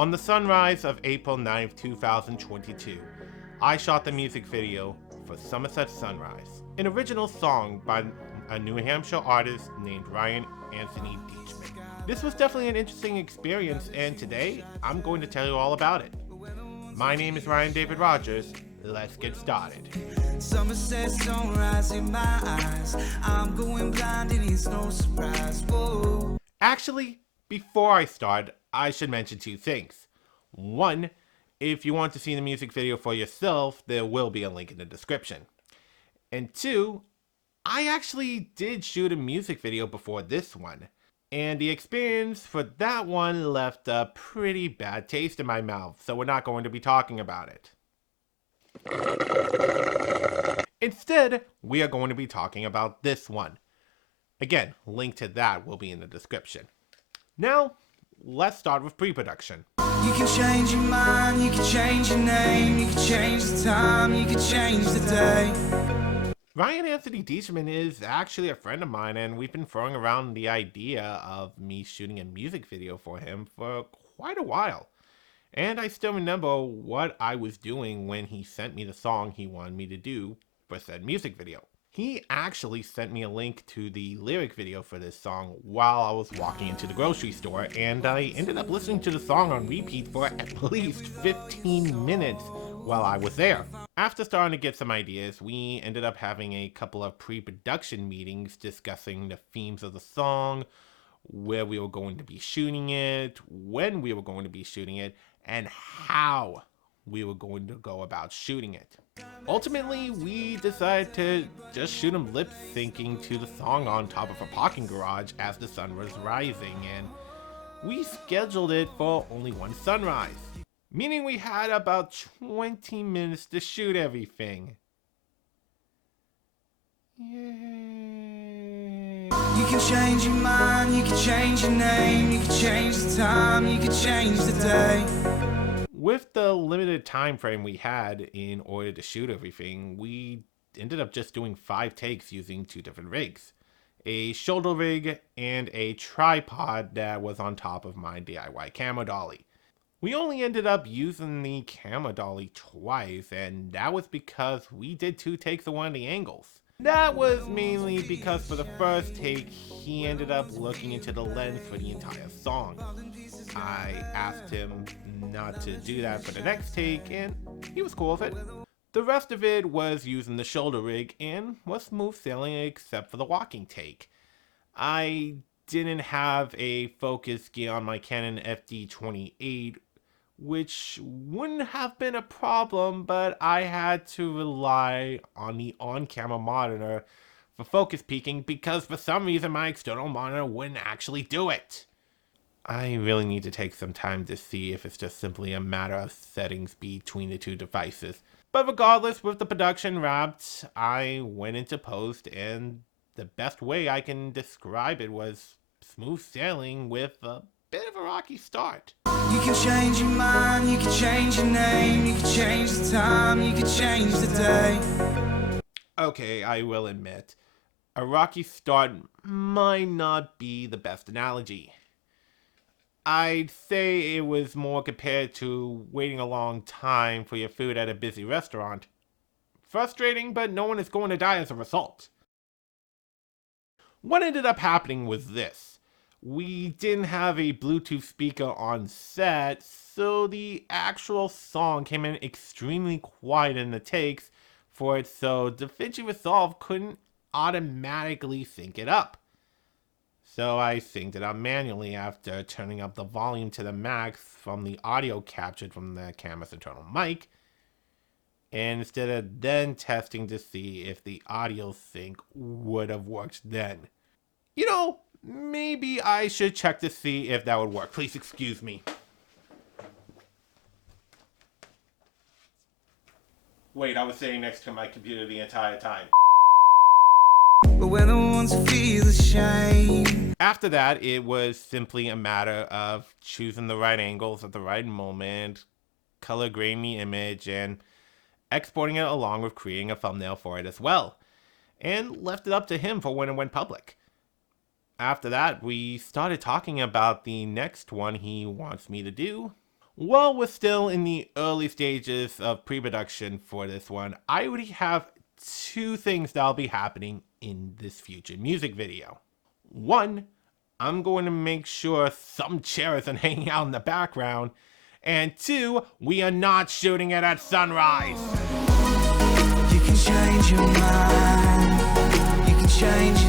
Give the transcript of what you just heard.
On the sunrise of April 9th, 2022, I shot the music video for Summerset Sunrise, an original song by a New Hampshire artist named Ryan Anthony Deachman. This was definitely an interesting experience, and today I'm going to tell you all about it. My name is Ryan David Rogers. Let's get started. Summerset Sunrise in my eyes. I'm going blind and it's no surprise. Whoa. Actually, before I start, I should mention two things. One, if you want to see the music video for yourself, there will be a link in the description. And two, I actually did shoot a music video before this one, and the experience for that one left a pretty bad taste in my mouth, so we're not going to be talking about it. Instead, we are going to be talking about this one. Again, link to that will be in the description. Now, let's start with pre-production. You can change your mind, you can change your name, you can change the time, you can change the day. Ryan Anthony Deachman is actually a friend of mine, and we've been throwing around the idea of me shooting a music video for him for quite a while. And I still remember what I was doing when he sent me the song he wanted me to do for said music video. He actually sent me a link to the lyric video for this song while I was walking into the grocery store, and I ended up listening to the song on repeat for at least 15 minutes while I was there. After starting to get some ideas, we ended up having a couple of pre-production meetings discussing the themes of the song, where we were going to be shooting it, when we were going to be shooting it, and how we were going to go about shooting it. Ultimately, we decided to just shoot him lip syncing to the song on top of a parking garage as the sun was rising, and we scheduled it for only one sunrise, meaning we had about 20 minutes to shoot everything. Yay. You can change your mind, you can change your name, you can change the time, you can change the day. With the limited time frame we had in order to shoot everything, we ended up just doing 5 takes using 2 different rigs. A shoulder rig and a tripod that was on top of my DIY camera dolly. We only ended up using the camera dolly twice, and that was because we did 2 takes of one of the angles. That was mainly because for the first take, he ended up looking into the lens for the entire song. I asked him not to do that for the next take, and he was cool with it. The rest of it was using the shoulder rig and was smooth sailing except for the walking take. I didn't have a focus gear on my Canon FD28, which wouldn't have been a problem, but I had to rely on the on-camera monitor for focus peaking because for some reason my external monitor wouldn't actually do it. I really need to take some time to see if it's just simply a matter of settings between the 2 devices. But regardless, with the production wrapped, I went into post, and the best way I can describe it was smooth sailing with a bit of a rocky start. You can change your mind, you can change your name, you can change the time, you can change the day. Okay, I will admit, a rocky start might not be the best analogy. I'd say it was more compared to waiting a long time for your food at a busy restaurant. Frustrating, but no one is going to die as a result. What ended up happening was this. We didn't have a Bluetooth speaker on set, so the actual song came in extremely quiet in the takes for it, so Davinci Resolve couldn't automatically sync it up. So I synced it up manually after turning up the volume to the max from the audio captured from the camera's internal mic, instead of then testing to see if the audio sync would have worked then. You know, maybe I should check to see if that would work. Please excuse me. Wait, I was sitting next to my computer the entire time. But we're the ones who feel the shame. After that, it was simply a matter of choosing the right angles at the right moment, color grading the image, and exporting it along with creating a thumbnail for it as well, and left it up to him for when it went public. After that, we started talking about the next one he wants me to do. While we're still in the early stages of pre-production for this one, I already have two things that'll be happening in this future music video. One, I'm going to make sure some chairs are hanging out in the background. And two, we are not shooting it at sunrise. You can change your mind. You can change